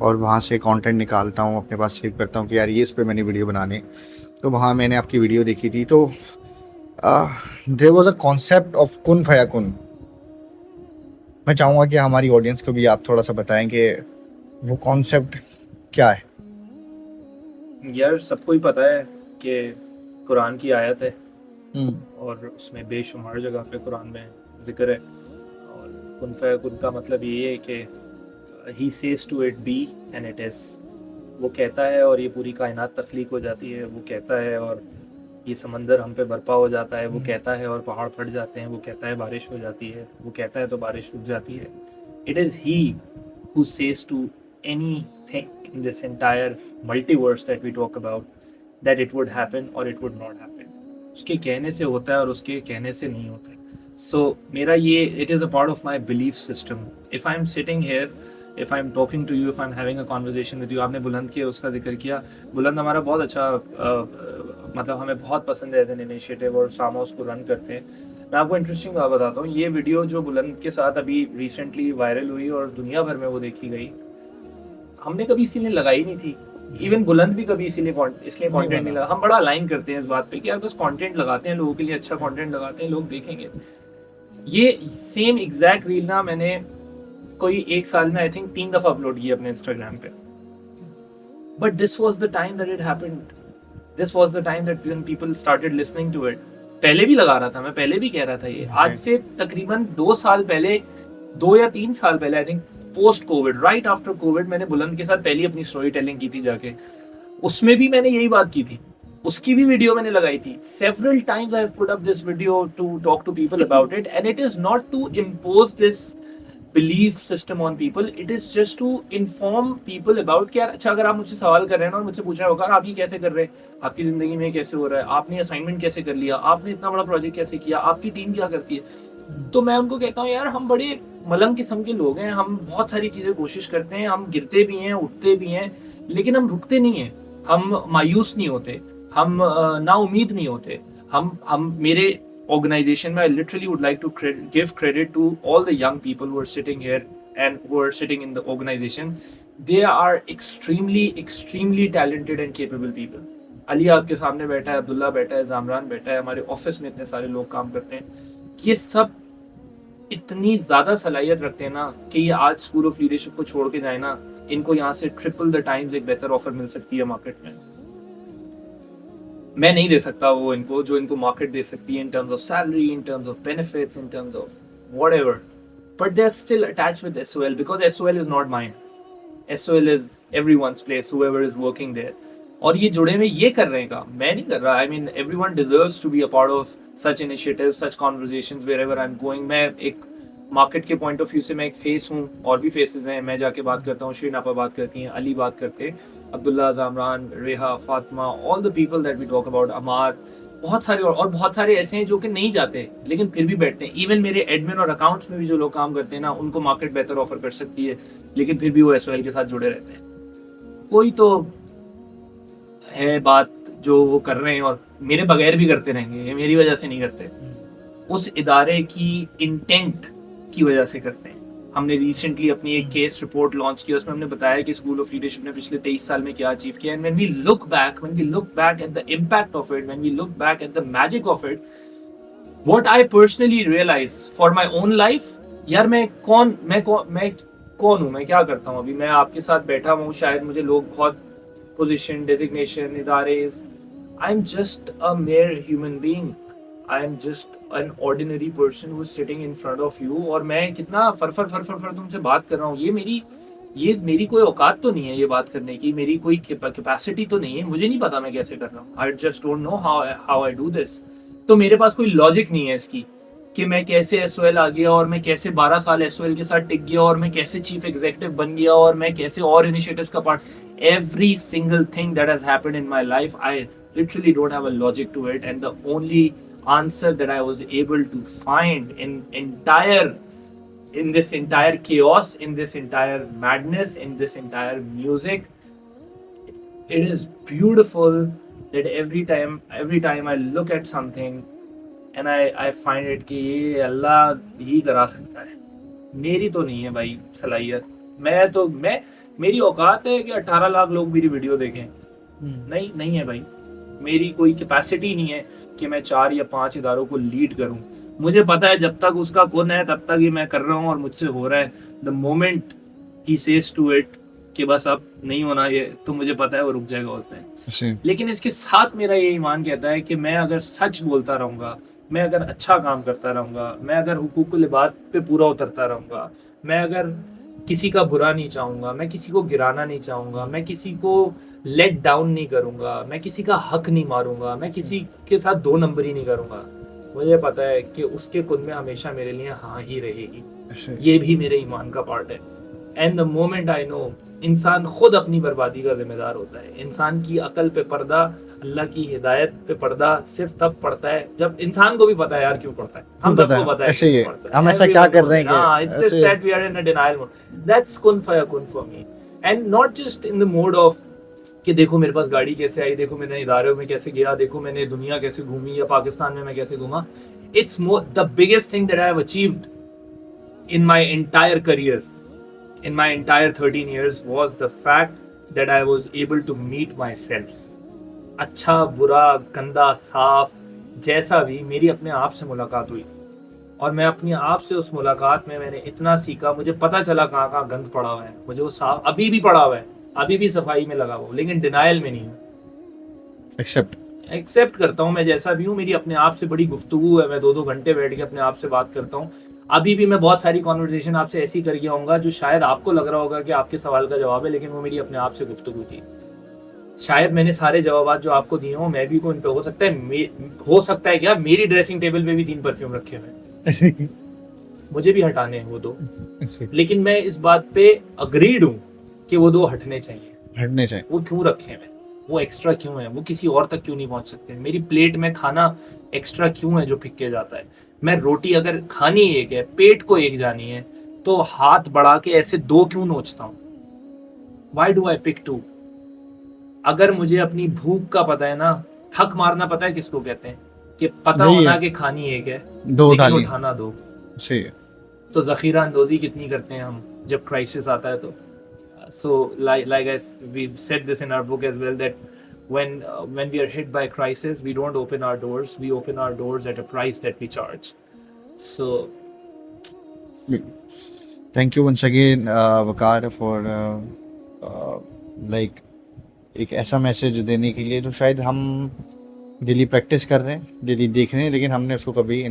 और वहाँ से कंटेंट निकालता हूँ, अपने पास सेव करता हूँ कि यार ये इस पे मैंने वीडियो बनाने. तो वहाँ मैंने आपकी वीडियो देखी थी. तो there was a concept of कुन फयाकुन. मैं चाहूँगा कि हमारी ऑडियंस को भी आप थोड़ा सा बताएं कि वो कॉन्सेप्ट क्या है. यार, सबको ही पता है कि कुरान की आयत है, और उसमें बेशुमार जगह पे कुरान में जिक्र है. और कुन फयकुन का मतलब ये है कि he says to it be and it is. वो कहता है और ये पूरी कायनात तख्लीक हो जाती है. वो कहता है और ये समंदर हम पे बर्पा हो जाता है. वो कहता है और पहाड़ फट जाते हैं. वो कहता है बारिश हो जाती है. वो कहता है तो बारिश रुक जाती है. It is he who says to anything in this entire multiverse that we talk about that it would happen or it would not happen. उसके कहने से होता है और उसके कहने से नहीं होता है. So मेरा ये, it is a part of my belief system. If I'm sitting here, if I'm talking to you, if I'm having a conversation with you, आपने बुलंद के उसका जिक्र किया. बुलंद हमारा बहुत अच्छा मतलब हमें बहुत पसंद है एज एन इनिशिएटिव, और सामा उसको रन करते हैं. मैं आपको इंटरेस्टिंग बात बताता हूँ. ये वीडियो जो बुलंद के साथ अभी रिसेंटली वायरल हुई और दुनिया भर में वो देखी गई, हमने कभी इसीलिए लगाई नहीं थी. इवन बुलंद भी कभी इसलिए कंटेंट नहीं लगा. हम बड़ा अलाइन करते हैं इस बात पे कि यार बस कंटेंट लगाते हैं लोगों के लिए, अच्छा कंटेंट लगाते हैं, लोग देखेंगे. ये सेम एग्जैक्ट रील ना मैंने कोई एक साल में आई थिंक 3 दफा अपलोड किया अपने इंस्टाग्राम पे. But this was the time that it happened. This was the time that when people started listening to it. पहले भी लगा रहा था मैं, पहले भी कह रहा था ये. आज से तकरीबन 2 साल पहले, 2 या 3 साल पहले, I think post Covid, right after Covid, मैंने बुलंद के साथ पहली अपनी स्टोरी टेलिंग की थी जाके. उसमें भी मैंने यही बात की थी. उसकी भी वीडियो मैंने लगाई थी. Several times I have put up this video to talk to people about it, and it is not to impose this belief system on people. It is just to inform people about कि यार अच्छा, अगर आप मुझसे सवाल कर रहे हैं ना और मुझसे पूछ रहे हो आप ये कैसे कर रहे हैं, आपकी जिंदगी में कैसे हो रहा है, आपने असाइनमेंट कैसे कर लिया, आपने इतना बड़ा प्रोजेक्ट कैसे किया, आपकी टीम क्या करती है, तो मैं उनको कहता हूँ यार हम बड़े मलंग किस्म के लोग हैं. हम बहुत सारी चीज़ें कोशिश करते हैं, हम गिरते भी हैं, उठते भी हैं, लेकिन हम रुकते नहीं हैं. हम मायूस नहीं होते, हम नाउमीद नहीं होते. हम मेरे organization में I literally would like to give credit to all the young people who are sitting here and who are sitting in the organization. They are extremely talented and capable people. Ali आपके सामने बैठा है, अब्दुल्ला बैठा है, जामरान बैठा है, हमारे ऑफिस में इतने सारे लोग काम करते हैं, ये सब इतनी ज्यादा सलाहियत रखते हैं ना कि ये आज स्कूल ऑफ लीडरशिप को छोड़ के जाए ना, इनको यहाँ से ट्रिपल द टाइम्स एक बेहतर ऑफर मिल सकती है मार्केट में। मैं नहीं दे सकता वो इनको जो इनको मार्केट दे सकती है, in terms of salary, in terms of benefits, in terms of whatever, but they are still attached with SOL because SOL is not mine, SOL is everyone's place, whoever is working there. और ये जुड़े हुए ये कर रहे हैं काम, मैं नहीं कर रहा। I mean everyone deserves to be a part of such initiatives, such conversations wherever I am going. मैं एक मार्केट के पॉइंट ऑफ व्यू से मैं एक फेस हूँ, और भी फेसेस हैं, मैं जाके बात करता हूँ, श्रीन आपा बात करती हैं, अली बात करते हैं, Abdullah, Zamran, Reha, Fatima, all the people that we talk about, Ammar, बहुत सारे और बहुत सारे ऐसे हैं जो कि नहीं जाते लेकिन फिर भी बैठते हैं। इवन मेरे एडमिन और अकाउंट्स में भी जो लोग काम करते हैं ना, उनको मार्केट बेहतर ऑफर कर सकती है लेकिन फिर भी वो एसओएल के साथ जुड़े रहते हैं। कोई तो है बात जो वो कर रहे हैं और मेरे बगैर भी करते रहेंगे, ये मेरी वजह से नहीं करते, उस इदारे की इंटेंट की वजह से करते हैं। हमने रिसेंटली अपनी एक केस रिपोर्ट लॉन्च की, उसमें हमने बताया कि स्कूल ऑफ लीडरशिप ने पिछले 23 साल में क्या अचीव किया। And when we look back at the impact of it, when we look back at the magic of it, what I personally realize for my own life, यार मैं कौन हूँ, मैं क्या करता हूँ। अभी मैं आपके साथ बैठा हूँ, शायद मुझे लोग बहुत पोजीशन, डेजिग्नेशन, इदारे, I am just a mayor human being, I am just an ordinary person who is sitting in front of you। और मैं कितना फर तुमसे बात कर रहा हूँ, ये मेरी कोई औकात तो नहीं है ये बात करने की, मेरी कोई कैपेसिटी तो नहीं है, मुझे नहीं पता मैं कैसे कर रहा हूँ। I just don't know how I do this. तो मेरे पास कोई लॉजिक नहीं है इसकी कि मैं कैसे एसओएल आ गया और मैं कैसे 12 साल एसओएल के साथ टिक गया और मैं कैसे चीफ एग्जीक्यूटिव बन गया और मैं कैसे और इनिशिएटिव्स का part. Every single thing that has happened in my life, I literally don't have a logic to it, and the only answer that I was able to find in this entire chaos, in this entire madness, in this entire music, it is beautiful that every time I look at something and I find it कि ये अल्लाह ही करा सकता है, मेरी तो नहीं है भाई सलाहियत। मेरी औकात है कि 18 लाख लोग मेरी वीडियो देखें, नहीं है भाई। मेरी कोई कैपेसिटी नहीं है कि मैं 4 या 5 इदारों को लीड करूं। मुझे पता है जब तक उसका कौन है तब तक ये मैं कर रहा हूं और मुझसे हो रहा है। The moment he says to it कि बस अब नहीं होना ये, तो मुझे पता है वो रुक जाएगा उस टाइम। लेकिन इसके साथ मेरा ये ईमान कहता है कि मैं अगर सच बोलता रहूंगा, मैं अगर अच्छा काम करता रहूंगा, मैं अगर हुकूकुल इबाद पे पूरा उतरता रहूंगा, मैं अगर किसी का बुरा नहीं चाहूंगा, मैं किसी को गिराना नहीं चाहूंगा, मैं किसी को लेट डाउन नहीं करूंगा, मैं किसी का हक नहीं मारूंगा, मैं किसी के साथ 2 नंबरी नहीं करूंगा, मुझे पता है कि उसके कुन में हमेशा मेरे लिए हाँ ही रहेगी। ये भी मेरे ईमान का पार्ट है। And the moment I know, इंसान खुद अपनी बर्बादी का जिम्मेदार होता है। इंसान की अकल पे पर्दा, अल्लाह की हिदायत पे पर्दा सिर्फ तब पड़ता है जब इंसान को भी पता है यार क्यों पड़ता है। हम सबको पता है ऐसे ही है, हम ऐसा क्या कर रहे हैं। हां, it's just that we are in a denial mode. That's कुन for me, and not just in the mode of कि देखो मेरे पास गाड़ी कैसे आई, देखो मैंने इदारों में कैसे गया, देखो मैंने दुनिया कैसे घूमी या पाकिस्तान में मैं कैसे घूमा। It's the biggest thing that I have achieved in my entire career, in my entire 13 years, was the fact that I was able to meet myself. अच्छा बुरा गंदा साफ जैसा भी, मेरी अपने आप से मुलाकात हुई और मैं अपने आप से उस मुलाकात में मैंने इतना सीखा, मुझे पता चला कहाँ कहाँ गंद पड़ा हुआ है, मुझे वो साफ अभी भी पड़ा हुआ है, अभी भी सफाई में लगा हुआ, लेकिन डिनायल में नहीं हूँ। एक्सेप्ट करता हूँ मैं जैसा भी हूँ। मेरी अपने आप से बड़ी गुफ्तगू है, मैं 2-2 घंटे बैठ के अपने आप से बात करता हूँ। अभी भी मैं बहुत सारी कॉन्वर्सेशन आपसे ऐसी कर गया हूँगा जो शायद आपको लग रहा होगा कि आपके सवाल का जवाब है, लेकिन वो मेरी अपने आप से गुफ्तगू थी। शायद मैंने सारे जवाब जो आपको दिए हों, मैं भी को इन पे हो सकता है क्या मेरी ड्रेसिंग टेबल पे भी 3 परफ्यूम रखे हुए मुझे भी हटाने हैं वो 2, लेकिन मैं इस बात पे अग्रीड हूँ कि वो 2 हटने चाहिए। वो क्यों रखे हैं, वो एक्स्ट्रा क्यों है, वो किसी और तक क्यों नहीं पहुंच सकते। मेरी प्लेट में खाना एक्स्ट्रा क्यों है जो फिक के जाता है। मैं रोटी अगर खानी एक है, पेट को एक जानी है, तो हाथ बढ़ा के ऐसे 2 क्यों नोचता हूं। Why do I pick 2? अगर मुझे अपनी भूख का पता है ना, हक मारना पता है किसको कहते हैं, कि पता होना कि खानी एक है, लेकिन उठाना 2। सही है। तो जखीरा अंदोजी कितनी करते हैं हम जब क्राइसिस आता है तो। So like we said this in our book as well, that when we are hit by crisis, we don't open our doors. We open our doors at a price that we charge. So thank you once again Waqar for like एक ऐसा message देने के लिए जो शायद हम daily practice कर रहे हैं, डेली देख रहे हैं, लेकिन हमने उसको कभी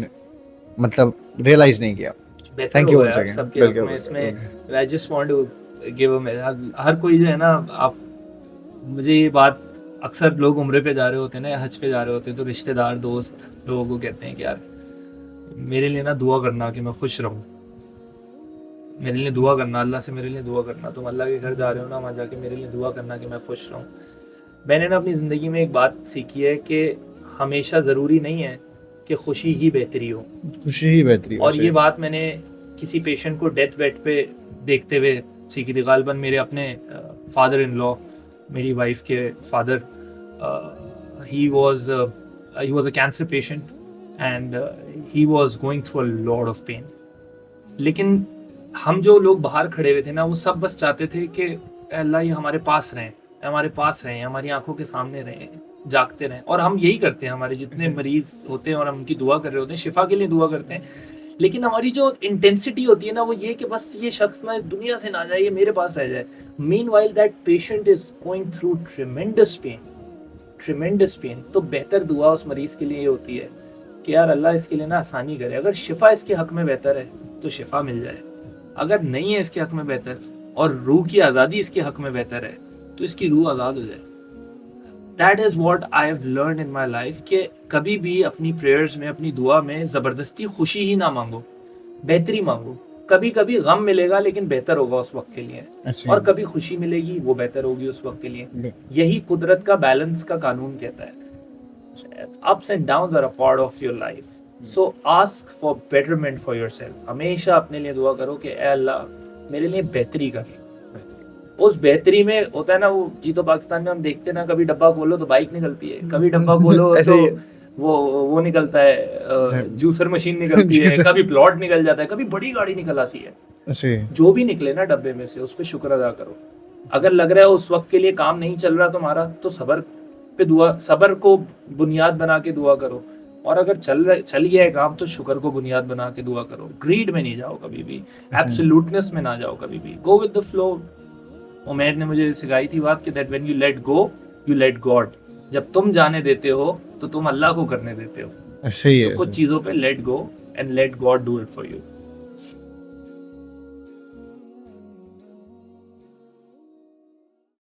मतलब रियलाइज नहीं किया. बेहतर Thank you होगा once यार again. सबके हक बिल्कुल, में. इसमें I just want to give हर कोई जो है ना, आप मुझे ये बात अक्सर लोग उम्रे पे जा रहे होते हैं ना या हज पे जा रहे होते हैं तो रिश्तेदार दोस्त लोगों को कहते हैं कि यार मेरे लिए ना दुआ करना कि मैं खुश रहूं, मेरे लिए दुआ करना, अल्लाह से मेरे लिए दुआ करना. तुम अल्लाह के घर जा रहे हो ना, वहाँ जाके मेरे लिए दुआ करना कि मैं खुश रहूं. मैंने ना अपनी ज़िंदगी में एक बात सीखी है कि हमेशा ज़रूरी नहीं है कि खुशी ही बेहतरी हो. खुशी ही बेहतरी. और ये बात मैंने किसी पेशेंट को डेथ बेड पे देखते हुए सीखी थी. गालिबन मेरे अपने फादर इन लॉ, मेरी वाइफ के father, he was a cancer patient and he was going through a lot of pain. लेकिन हम जो लोग बाहर खड़े हुए थे ना, वो सब बस चाहते थे कि अल्लाह ये हमारे पास रहें, हमारे पास रहें, हमारी आंखों के सामने रहें, जागते रहें. और हम यही करते हैं. हमारे जितने मरीज होते हैं और हम उनकी दुआ कर रहे होते हैं, शिफा के लिए दुआ करते हैं, लेकिन हमारी जो इंटेंसिटी होती है ना, वो ये कि बस ये शख्स ना दुनिया से ना जाए, ये मेरे पास रह जाए. Meanwhile that patient is going through tremendous pain. तो बेहतर दुआ उस मरीज के लिए ये होती है कि यार अल्लाह इसके लिए ना आसानी करे. अगर शिफा इसके हक में बेहतर है तो शिफा मिल जाए, अगर नहीं है इसके हक में बेहतर और रूह की आज़ादी इसके हक में बेहतर है तो इसकी रूह आज़ाद हो जाए. That is what I have learn in my life कि कभी भी अपनी प्रेयर्स में, अपनी दुआ में ज़बरदस्ती खुशी ही ना मांगो, बेहतरी मांगो. कभी कभी गम मिलेगा लेकिन बेहतर होगा उस वक्त के लिए, और कभी खुशी मिलेगी वो बेहतर होगी उस वक्त के लिए. यही कुदरत का बैलेंस का कानून कहता है. Ups and downs are a part of your life. So ask for betterment for yourself. हमेशा अपने लिए दुआ करो कि ए अल्लाह मेरे लिए बेहतरी कर. उस बेहतरी में होता है ना, वो जीतो पाकिस्तान में हम देखते हैं ना, कभी डब्बा खोलो तो बाइक निकलती है, कभी डब्बा खोलो तो वो निकलता है, जूसर मशीन निकलती है, कभी प्लॉट निकल जाता है, कभी बड़ी गाड़ी निकल आती है. जो भी निकले ना डब्बे में से, उस पर शुक्र अदा करो. अगर लग रहा है उस वक्त के लिए काम नहीं चल रहा तुम्हारा, तो सबर को बुनियाद बना के दुआ करो. और अगर चल गया है काम, तो शुक्र को बुनियाद बना के दुआ करो. ग्रीड में नहीं जाओ कभी भी, एब्सोल्यूटनेस में ना जाओ कभी भी. Go with the flow. Umair ने मुझे सिखाई थी बात कि that when you let go you let God. जब तुम जाने देते हो तो तुम अल्लाह को करने देते हो. सही है. तो कुछ चीज़ों पे let go and let God do it for you.